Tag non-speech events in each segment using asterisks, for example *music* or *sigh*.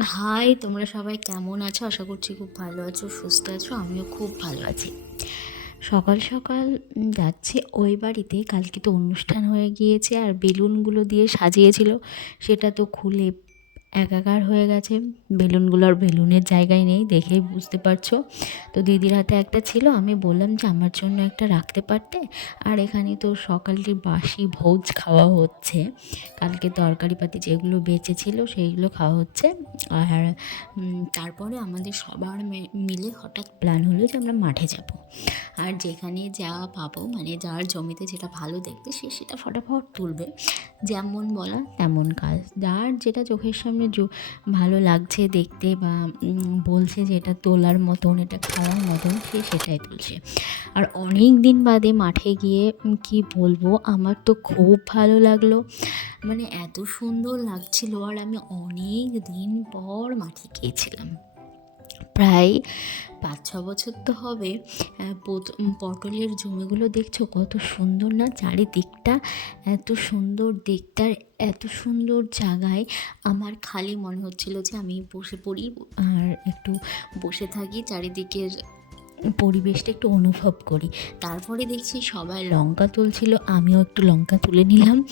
High তোমরা সবাই কেমন আছো? আশা করছি খুব ভালো আছো, সুস্থ আছো, আমিও খুব ভালো আছি। সকাল সকাল যাচ্ছে, ওই বাড়িতে কালকে তো অনুষ্ঠান হয়ে গিয়েছে আর বেলুনগুলো দিয়ে সাজিয়েছিল, সেটা তো খুলে একাকার হয়ে গেছে। বেলুনগুলো আর বেলুনের জায়গায় নেই, দেখেই বুঝতে পারছ। তো দিদির হাতে একটা ছিল, আমি বললাম যে, আমার জন্য একটা রাখতে পারতে? আর এখানে তো সকালে বাসি ভোজ খাওয়া হচ্ছে। কালকে তরকারি পাতি যেগুলো বেঁচে ছিল সেইগুলো খাওয়া হচ্ছে। আর তারপরে আমাদের সবার মিলে হঠাৎ প্ল্যান হলো যে, আমরা মাঠে যাব। আর যেখানে যা পাবো মানে যার জমিতে যেটা ভালো দেখবে, সে সেটা ফটাফট তুলবে। যেমন বলা, তেমন কাজ। যার যেটা চোখের সামনে জো- ভালো লাগছে দেখতে বা বলছে যে এটা তোলার মতন, এটা খাওয়ার মতন, সে সেটাই তুলছে। আর অনেক দিন বাদে মাঠে গিয়ে কি বলব, আমার তো খুব ভালো লাগল। মানে এত সুন্দর লাগছিল আর আমি অনেক দিন পর মাঠে গিয়েছিলাম। প্রায় পাঁচ ছ বছর তো হবে। পটলের জমিগুলো দেখছ কত সুন্দর না? চারিদিকটা এত সুন্দর দেখতে, এত সুন্দর জায়গায়। আমার খালি মনে হচ্ছিল যে আমি বসে পড়ি, আর একটু বসে থাকি চারিদিকের পরিবেশটা একটু অনুভব করি। তারপরে দেখছি সবাই লঙ্কা তুলছিল, আমিও একটু লঙ্কা তুলে নিলাম।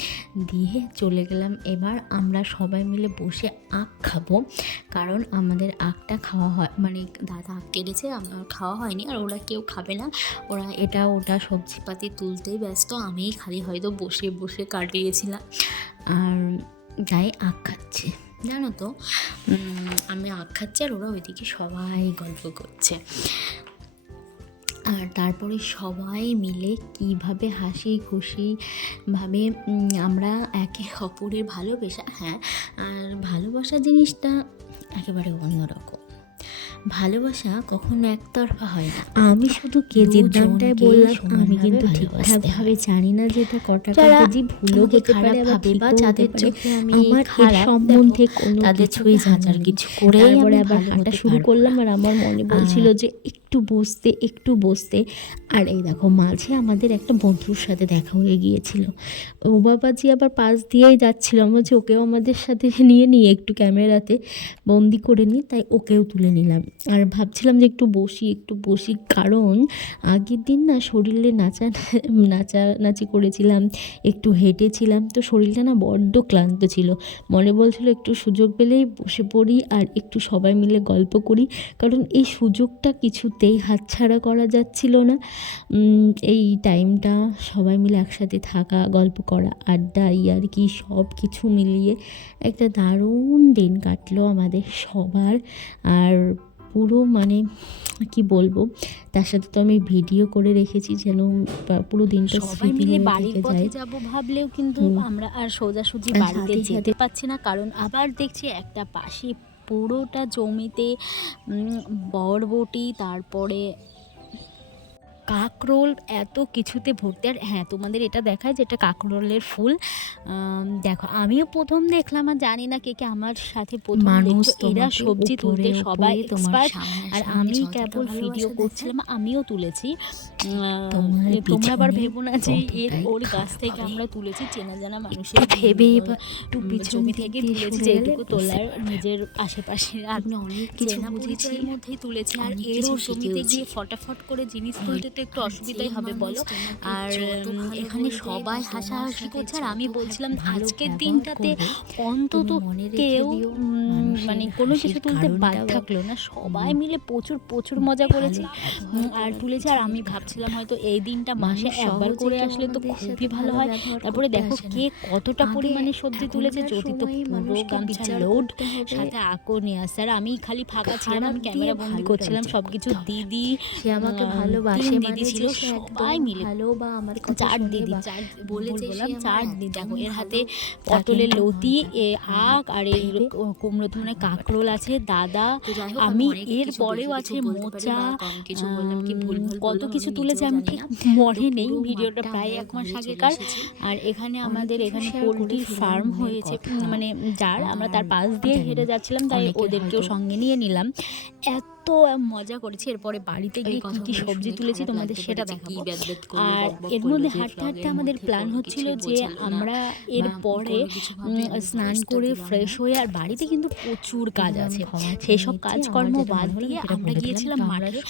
দিয়ে চলে গেলাম। এবার আমরা সবাই মিলে বসে আখ খাব। কারণ আমাদের আখটা খাওয়া হয় মানে দাদা আখ কেটেছে, আমার খাওয়া হয়নি আর ওরা কেউ খাবে না। ওরা এটা ওটা সবজিপাতি তুলতেই ব্যস্ত, আমিই খালি হয়তো বসে বসে কাটিয়েছিলাম। আর যাই আখ খাচ্ছে। জানো তো আমি আখ খাচ্ছি আর ওরা ওইদিকে সবাই গল্প করছে। আর তারপরে সবাই মিলে কীভাবে হাসি খুশিভাবে আমরা একে অপরের ভালোবাসা হ্যাঁ আর ভালোবাসা জিনিসটা একেবারে অন্যরকম। ভালোবাসা কখনো একতরফা হয় না। আমি শুধু কেজির দামটাই বললাম আমি কিন্তু ভালোবাসতে ঠিকঠাক ভাবে জানি না যে এটা কটা কেজি ভুলও হতে পারে খারাপ ভাবে বা যাদের চোখে আমি আমার সম্বন্ধে কোনো তাদের হাজার না। কিছু তারপরে আমি আবার হাঁটা শুরু করলাম আর আমার মনে বলছিল যে একটু বসতে একটু বসতে। আর এই দেখো মাঝে আমাদের একটা বন্ধুর সাথে দেখা হয়ে গিয়েছিল। ও বাবাজি আবার পাশ দিয়েই যাচ্ছিল আমরা ওকেও আমাদের সাথে নিয়ে নিয়ে একটু ক্যামেরাতে বন্দি করে নিই তাই ওকেও তুলে নিলাম। আর ভাবছিলাম যে একটু বসি একটু বসি। কারণ আগের দিন না শরীরে নাচা নাচানাচি করেছিলাম, একটু হেঁটেছিলাম। তো শরীরটা না বড্ড ক্লান্ত ছিল। মনে বলছিল একটু সুযোগ পেলেই বসে পড়ি আর একটু সবাই মিলে গল্প করি। কারণ এই সুযোগটা কিছুতেই হাতছাড়া করা যাচ্ছিল না। এই টাইমটা সবাই মিলে একসাথে থাকা, গল্প করা, আড্ডা ইয়ার কি সব কিছু মিলিয়ে একটা দারুণ দিন কাটলো আমাদের সবার। আর পুরো মানে কি বলব তার সাথে তো আমি ভিডিও করে রেখেছি যেন পুরো দিনটা সবাই স্মৃতি মিলে হয়ে বাড়ির থেকে পথে যায়। যাব ভাবলেও কিন্তু আমরা আর সোজাসুজি বাড়িতে যেতে পারছি না কারণ আবার দেখছি একটা পাশে পুরোটা জমিতে বরবটি তারপরে কাকরোল এত কিছুতে ভর্তি। আর হ্যাঁ তোমাদের এটা দেখায় যেটা কাকরোলের ফুল। দেখো আমিও প্রথম দেখলাম আর জানি না কে কে আমার সাথে প্রথম এরা সবজি তুলতে সবাই আর আমি কেবল ভিডিও করছিলাম আমিও তুলেছি। তোমরা আবার ভেবো না যে এর ওর খারাপ থেকে আমরা তুলেছি চেনা জানা মানুষের ভেবে একটু জমি থেকে তুলেছি যেটুকু তোলার নিজের আশেপাশে আর অনেক কিছু বুঝেছি। মধ্যেই তুলেছি। আর এরও জমিতে গিয়ে ফটাফট করে জিনিস তুলতে তো একটু অসুবিধাই হবে বলো। আর যত এখানে সবাই হাসাহাসি করছে আর আমি বলছিলাম আজকের দিনটাতে অন্তত কেউ মানে কোনো কিছু তুলতে বাদ থাকল না। সবাই মিলে প্রচুর প্রচুর মজা করেছি। আর তুলেছি। আর আমি ভাবছিলাম হয়তো এই দিনটা মাসে একবার করে আসলে তো খুবই ভালো হয়। তারপরে দেখো কে কতটা পরিমাণে সবজি তুলেছে যদি তো পুরো গামছা লোড সাথে আকো নিয়ে আসছে আর আমি খালি ফাঁকা ছিলাম আমি ক্যামেরা বন্দি করছিলাম সব কিছু দিদি সে আমাকে ভালোবাসে দিদি ছিল সবাই মিলে। ভালো বা আমার চার দিদি। চার বলেছে বললাম চার দিদি। দেখো এর হাতে পটলের লতি এ ভালো আখ আর এই কুমড়ো মানে কাঁকরোল আছে দাদা আমি এর পরেও আছে মোচা কিছু বললাম কি ভুল উম, কত কিছু তুলেছে আমি ঠিক। *laughs* মনে নেই ভিডিওটা প্রায় এক মাস আগেকার। আর এখানে আমাদের এখানে পোলট্রির ফার্ম হয়েছে মানে যার আমরা তার পাশ দিয়ে হেঁটে যাচ্ছিলাম তাই ওদেরকেও সঙ্গে নিয়ে নিলাম। এত এত মজা করেছি। এরপরে বাড়িতে গিয়ে কী কী সবজি তুলেছি তোমাদের সেটা দেখাবো। আর এর মধ্যে হাঁটতে হাঁটতে আমাদের প্ল্যান হচ্ছিল যে আমরা এর পরে স্নান করে ফ্রেশ হয়ে আর বাড়িতে কিন্তু প্রচুর কাজ আছে। সেই সব কাজকর্ম বাদ দিয়ে আমরা গিয়েছিলাম মাঠে।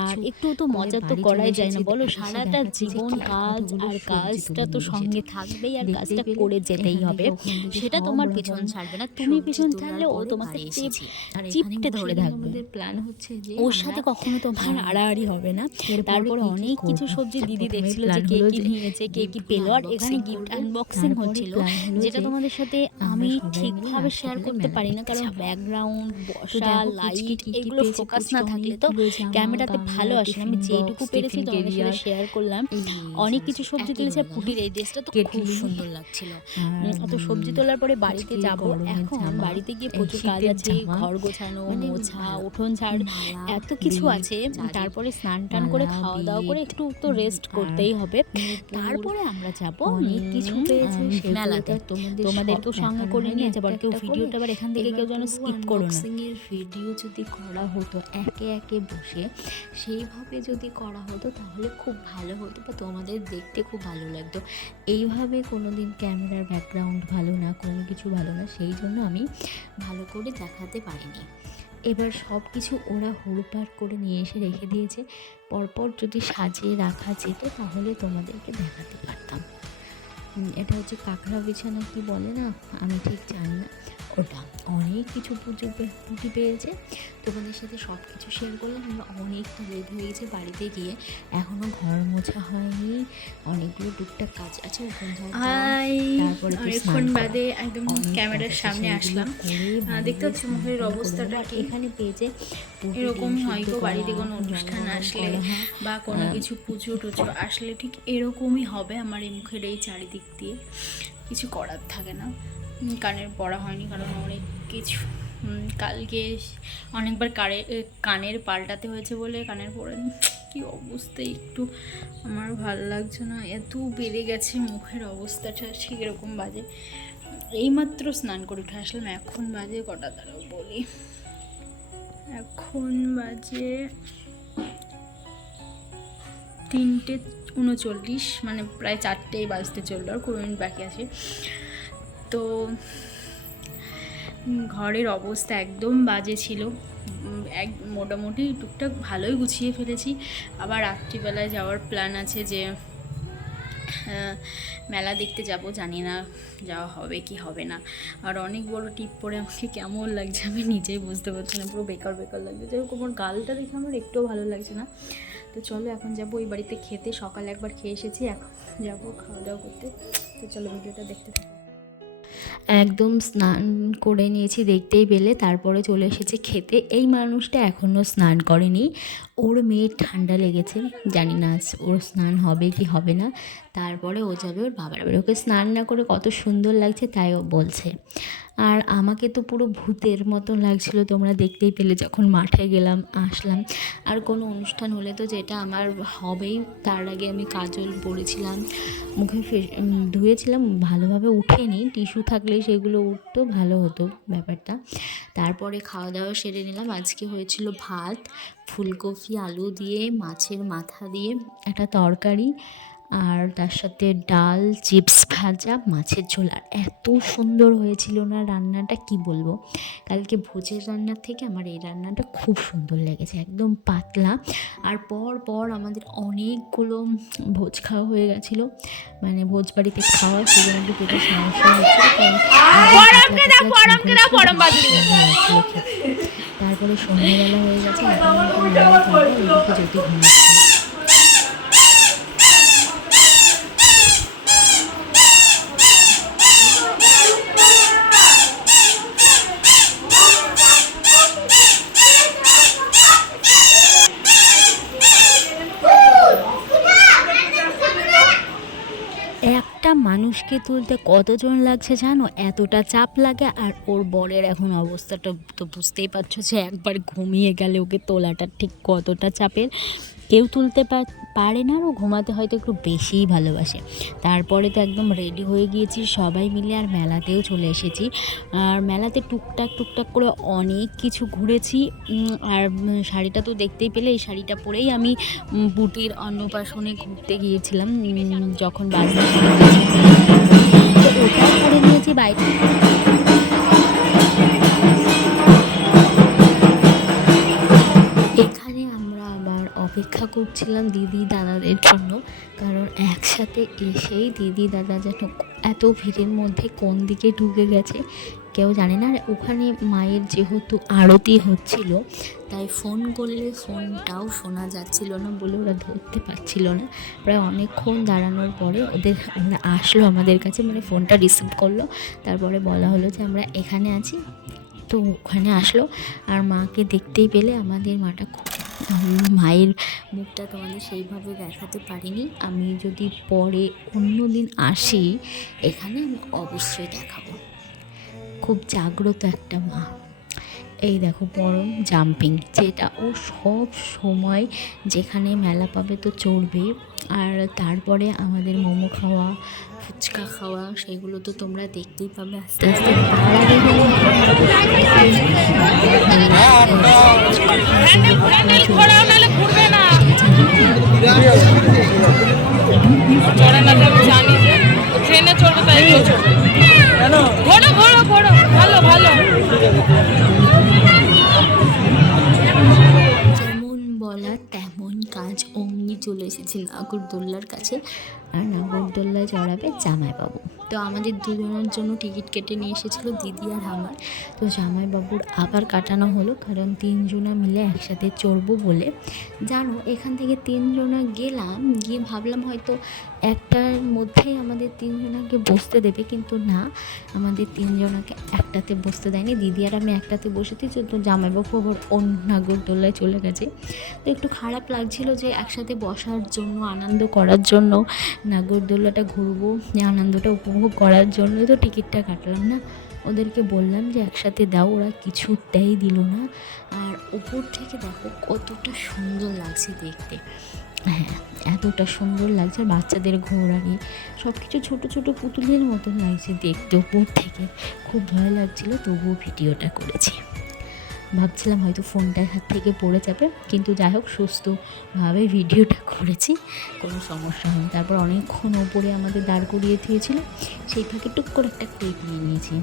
আর একটু তো মজা তো করাই যায় না বলো? সারাটা জীবন কাজ আর কাজটা তো সঙ্গে থাকবেই আর কাজটা করে যেতেই হবে। সেটা তোমার পিছন ছাড়বে না। তুমি পিছন ছাড়লে ও তোমাকে চিপ চিপটে ধরে থাকবে প্ল্যান হচ্ছে যে ওর সাথে কখনো তোমার আড়াআড়ি হবে না। তারপরে অনেক কিছু সবজি দিদি দেখছিল যে কে কি নিয়েছে কে কি পেল আর এখানে গিফট আনবক্সিং হচ্ছিল যেটা তোমাদের সাথে আমি ঠিকভাবে শেয়ার করতে পারি না কারণ ব্যাকগ্রাউন্ড বসা লাইট এগুলো ফোকাস না থাকলে তো ক্যামেরাতে ভালো আসে আমি যেটুকু পেরেছি তোমাদের সাথে শেয়ার করলাম। অনেক কিছু সবজি তুলেছে পুটির এই ড্রেসটা তো খুব সুন্দর লাগছিল। অত সবজি তোলার পরে বাড়িতে যাব এখন বাড়িতে গিয়ে প্রচুর কাজ আছে ঘর গোছানো মোছা উঠোন ঝাড় এত কিছু আছে তারপরে স্নান টান করে খাওয়া দাওয়া করে একটু তো রেস্ট করতেই হবে। তারপরে আমরা যাব অনেক কিছু পেয়েছি মেলাতে। তোমাদেরকেও সঙ্গে করে নিয়ে যাব আর কেউ ভিডিওটা আবার এখান থেকে কেউ যেন স্কিপ করো না। ভিডিও যদি করা হতো একে একে বসে সেইভাবে যদি করা হতো তাহলে খুব ভালো হতো বা তোমাদের দেখতে খুব ভালো লাগতো। এইভাবে কোনো দিন ক্যামেরার ব্যাকগ্রাউন্ড ভালো না কোনো কিছু ভালো না সেই জন্য আমি ভালো করে দেখাতে পারিনি। এবার সব কিছু ওরা হুড়পাড় করে নিয়ে এসে রেখে দিয়েছে। পরপর যদি সাজিয়ে রাখা যেত তাহলে তোমাদেরকে দেখাতে পারতাম। এটা হচ্ছে কাঁকড়া বিছানা কি বলে না? আমি ঠিক জানি না। ওটা অনেক কিছু পুজো পুঁটি পেয়েছে। তোমাদের সাথে সব কিছু শেয়ার করলাম। আমরা অনেকটা লেট হয়ে গেছে বাড়িতে গিয়ে। এখনও ঘর মোছা হয়নি। অনেকগুলো টুকটাক কাজ আছে তারপরে অনেকক্ষণ বাদে একদম ক্যামেরার সামনে আসলাম। দেখতে পাচ্ছি মুখের অবস্থাটা? এখানে পেয়েছে এরকম হয় গো বাড়িতে কোনো অনুষ্ঠান আসলে বা কোনো কিছু পুজো টুজো আসলে ঠিক এরকমই হবে আমার এই মুখের এই চারিদিক দিয়ে। কিছু করার থাকে না। কানের পড়া হয়নি কারণ অনেক কিছু কালকে অনেকবার কারে কানের পাল্টাতে হয়েছে বলে কানের পরে কি অবস্থা একটু আমার ভালো লাগছে না। এত বেড়ে গেছে মুখের অবস্থাটা ঠিক এরকম বাজে। এইমাত্র স্নান করে উঠে আসলাম, এখন বাজে কটা দাঁড়াও বলি। এখন বাজে তিনটে উনচল্লিশ মানে প্রায় চারটেই বাজতে চলল, আর কুড়ি মিনিট বাকি আছে। তো ঘরের অবস্থা একদম বাজে ছিল। এক, মোটামুটি টুকটাক ভালোই গুছিয়ে ফেলেছি। আবার রাত্রিবেলায় যাওয়ার প্ল্যান আছে যে মেলা দেখতে যাব, জানি না যাওয়া হবে কি হবে না। আর অনেক বড় টিপ পরে আমাকে কেমন লাগছে আমি নিজেই বুঝতে পারছি না, পুরো বেকার বেকার লাগছে। হোক আমার গালটা দেখে আমার একটুও ভালো লাগছে না। তো চলো, এখন যাব ওই বাড়িতে খেতে। সকালে একবার খেয়ে এসেছি, এখন যাব খাওয়া দাওয়া করতে। তো চলো, ভিডিওটা দেখতে থাকো। একদম স্নান করে নিয়েছি, দেখতেই পেলে। তারপরে চলে এসেছে খেতে। এই মানুষটা এখনও স্নান করেনি। ওর মেয়ের ঠান্ডা লেগেছে, জানি না ওর স্নান হবে কি হবে না। তারপরে ও যাবে ওর বাবার বাড়ি। ওকে স্নান না করে কত সুন্দর লাগছে তাই ও বলছে। আর আমাকে তো পুরো ভূতের মতন লাগছিল, তোমরা দেখতেই পেলে যখন মাঠে গেলাম, আসলাম। আর কোনো অনুষ্ঠান হলে তো যেটা আমার হবেই, তার আগে আমি কাজল পরেছিলাম মুখে ধুয়েছিলাম, ভালোভাবে উঠেনি। টিস্যু থাকলে সেগুলো উঠতো, ভালো হতো ব্যাপারটা। তারপরে খাওয়া দাওয়া সেরে নিলাম। আজকে হয়েছিল ভাত ফুলকপি আলু দিয়ে মাছের মাথা দিয়ে একটা তরকারি আর তার সাথে ডাল চিপস ভাজা মাছের ঝোল। আর এত সুন্দর হয়েছিল না রান্নাটা কি বলব? কালকে ভোজের রান্নার থেকে আমার এই রান্নাটা খুব সুন্দর লেগেছে একদম পাতলা। আর পর পর আমাদের অনেকগুলো ভোজ খাওয়া হয়ে গেছিল। মানে ভোজ বাড়িতে খাওয়া সেজন্য একটু পেটে সমস্যা হয়েছিল। তারপরে সন্ধ্যাবেলা হয়ে গেছে এখন যদি ঘুমাচ্ছি একটা মানুষকে তুলতে কতজন লাগছে জানো? এতটা চাপ লাগে আর ওর বরের এখন অবস্থাটা তো বুঝতেই পারছ যে একবার ঘুমিয়ে গেলে ওকে তোলাটা ঠিক কতটা চাপের? কেউ তুলতে পার পারে না আর ও ঘুমাতে হয়তো একটু বেশিই ভালোবাসে। তারপরে তো একদম রেডি হয়ে গিয়েছি, সবাই মিলে আর মেলাতেও চলে এসেছি। আর মেলাতে টুকটাক টুকটাক করে অনেক কিছু ঘুরেছি। আর শাড়িটা তো দেখতেই পেলে, এই শাড়িটা পরেই আমি বুটির অন্নপ্রাশনে ঘুরতে গিয়েছিলাম। যখন তো ওটাও করে নিয়েছি বাইরে করছিলাম দিদি দাদাদের জন্য, কারণ একসাথে এসেই দিদি দাদা যেন এত ভিড়ের মধ্যে কোন দিকে ঢুকে গেছে, কেউ জানে না। আর ওখানে মায়ের যেহেতু আরতি হচ্ছিল, তাই ফোন করলে ফোনটাও শোনা যাচ্ছিল না বলে ওরা ধরতে পারছিল না। প্রায় অনেকক্ষণ দাঁড়ানোর পরে ওদের আসলো আমাদের কাছে মানে ফোনটা রিসিভ করল, তারপরে বলা হলো যে আমরা এখানে আছি। তো ওখানে আসলো, আর মাকে দেখতেই পেলে আমাদের মাটা খুব মায়ের মুখটা তোমাদের সেইভাবে দেখাতে পারিনি। আমি যদি পরে অন্য দিন আসি, এখানে আমি অবশ্যই দেখাবো। খুব জাগ্রত একটা মা। এই দেখো পরম জাম্পিং যেটা ও সব সময় যেখানে মেলা পাবে তো চড়বে। আর তারপরে আমাদের মোমো খাওয়া, ফুচকা খাওয়া, সেগুলো তো তোমরা দেখতেই পাবে আস্তে আস্তে। ট্রেনে চড়বে তাই চড়বে যেমন বলা তেমন কাজ অমনি চলে এসেছে নাগরদোল্লার কাছে। আর নাগরদোল্লায় চড়াবে জামাইবাবু। তো আমাদের দুজনের জন্য টিকিট কেটে নিয়ে এসেছিল দিদি আর আমার। তো জামাইবাবুর আবার কাটানো হলো কারণ তিনজনা মিলে একসাথে চড়বো বলে। জানো এখান থেকে তিনজনা গেলাম গিয়ে ভাবলাম হয়তো একটার মধ্যেই আমাদের তিনজনাকে বসতে দেবে কিন্তু না আমাদের তিনজনাকে একটাতে বসতে দেয়নি। দিদি আর আমি একটাতে বসেছি তো জামাইবাবু আবার অন্য নাগরদোল্লায় চলে গেছে। তো একটু খারাপ লাগছিল যে একসাথে বসার জন্য, আনন্দ করার জন্য নাগরদোল্লাটা ঘুরবো, আনন্দটা উপভোগ করার জন্যই তো টিকিটটা কাটলাম না। ওদেরকে বললাম যে একসাথে দাও, ওরা কিছুতেই দিল না। আর উপর থেকে দেখো কতটা সুন্দর লাগছে দেখতে। হ্যাঁ এতটা সুন্দর লাগছে বাচ্চাদের ঘোরানি সব কিছু ছোটো ছোটো পুতুলের মতন লাগছে দেখতে উপর থেকে। খুব ভয় লাগছিল, তবুও ভিডিওটা করেছি। ভাবছিলাম হয়তো ফোনটা হাত থেকে পড়ে যাবে, কিন্তু যাই হোক সুস্থভাবে ভিডিওটা করেছি, কোনো সমস্যা হয়নি। তারপর অনেকক্ষণ ওপরে আমাদের দাঁড় করিয়ে দিয়েছিল, সেই ফাঁকে টুক করে একটা ক্লিপ নিয়ে নিয়েছি।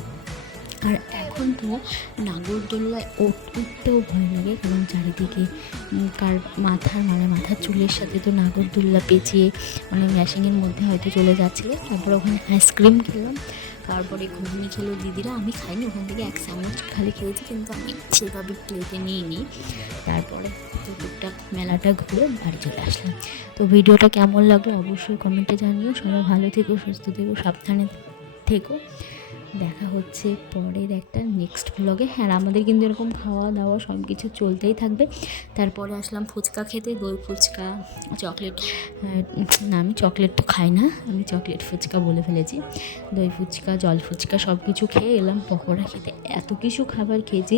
আর এখন তো নাগরদোল্লায় উঠ- উঠতেও ভয় লাগে, কারণ চারিদিকে কার মাথার মানে মাথার চুলের সাথে তো নাগরদোল্লা পেঁচিয়ে মানে ম্যাশিংয়ের মধ্যে হয়তো চলে যাচ্ছিল। তারপর ওখানে আইসক্রিম খেলাম। তারপরে ঘুগনি খেলো দিদিরা, আমি খাইনি, ওখান থেকে এক চামচ খালি খেয়েছি, কিন্তু আমি সেভাবে প্লেটে নিয়ে নিই তারপরে টুকটাক মেলাটা ঘুরে বাড়ি চলে আসলাম। তো ভিডিওটা কেমন লাগল অবশ্যই কমেন্টে জানিও। সবাই ভালো থেকো, সুস্থ থেকো, সাবধানে থেকো। দেখা হচ্ছে পরের একটা নেক্সট ব্লগে হ্যাঁ আমাদের কিন্তু এরকম খাওয়া দাওয়া সব কিছু চলতেই থাকবে। তারপরে আসলাম ফুচকা খেতে, দই, ফুচকা চকলেট না, আমি চকলেট তো খাই না, আমি চকলেট ফুচকা বলে ফেলেছি। দই ফুচকা, জল ফুচকা সব কিছু খেয়ে এলাম, পকোড়া খেতে। এত কিছু খাবার খেয়েছি।